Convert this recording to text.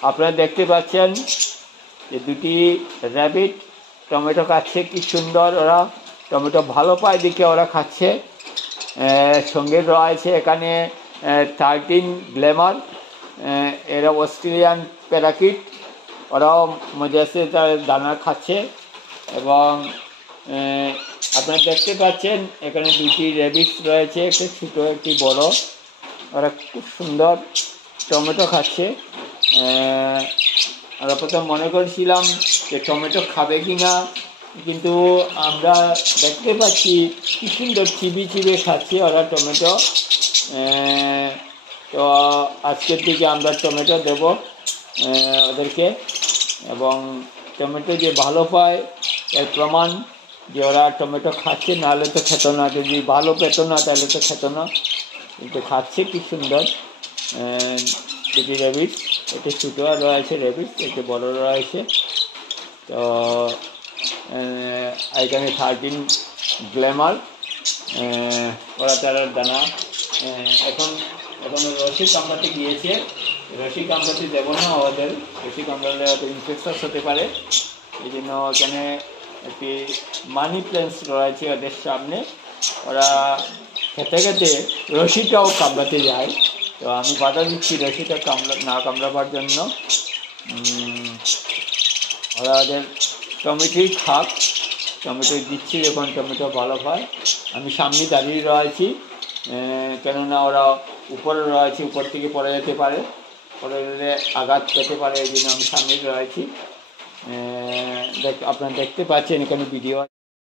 আপনারা দেখতে পাচ্ছেন যে দুটি র্যাবিট টমেটো খাচ্ছে, কি সুন্দর ওরা টমেটো ভালো পায় দিকে ওরা খাচ্ছে। সঙ্গে রয়েছে এখানে 13 গ্ল্যামার, এরা অস্ট্রেলিয়ান প্যারাকিট, ওরাও মজাসে তার দানা খাচ্ছে। এবং আপনারা দেখতে পাচ্ছেন এখানে দুটি র্যাবিট রয়েছে, একটি ছোটো একটি বড়। ওরা খুব সুন্দর টমেটো খাচ্ছে। আমরা প্রথম মনে করেছিলাম যে টমেটো খাবে কি না, কিন্তু আমরা দেখতে পাচ্ছি কি সুন্দর চিবিয়ে খাচ্ছে ওরা টমেটো। তো আজকের দিকে আমরা টমেটো দেব ওদেরকে। এবং টমেটো যে ভালো পায় এর প্রমাণ যে ওরা টমেটো খাচ্ছে, নাহলে তো খেত না। যদি ভালো পেত না তাহলে তো খেত না, কিন্তু খাচ্ছে কি সুন্দর। দুটি র্যাবিট, একটি ছোটো রয়েছে র্যাবিট, একটি বড় রয়েছে। তো এখানে 13 গ্ল্যামার, ওরা তার দানা এখন রশি কামড়াতে গিয়েছে। রশি কামড়াতে দেবো না ওদের, রশি কামড়ালে ওদের ইনফেকশন হতে পারে। এই জন্য এখানে একটি মানি প্ল্যান্টস রয়েছে ওদের সামনে, ওরা খেতে খেতে রশিটাও কামড়াতে যায়। তো আমি বাধা দিচ্ছি রশিটা না কামড়াবার জন্য। ওরা ওদের টমেটোই খাক, টমেটো দিচ্ছি যখন টমেটো ভালো হয়। আমি সামনে দাঁড়িয়ে রয়েছি, কেননা ওরা উপরে রয়েছে, উপর থেকে পড়ে যেতে পারে, পড়ে গেলে আঘাত পেতে পারে, এই জন্য আমি সামনে রয়েছি। আপনারা দেখতে পাচ্ছেন এখানে ভিডিও।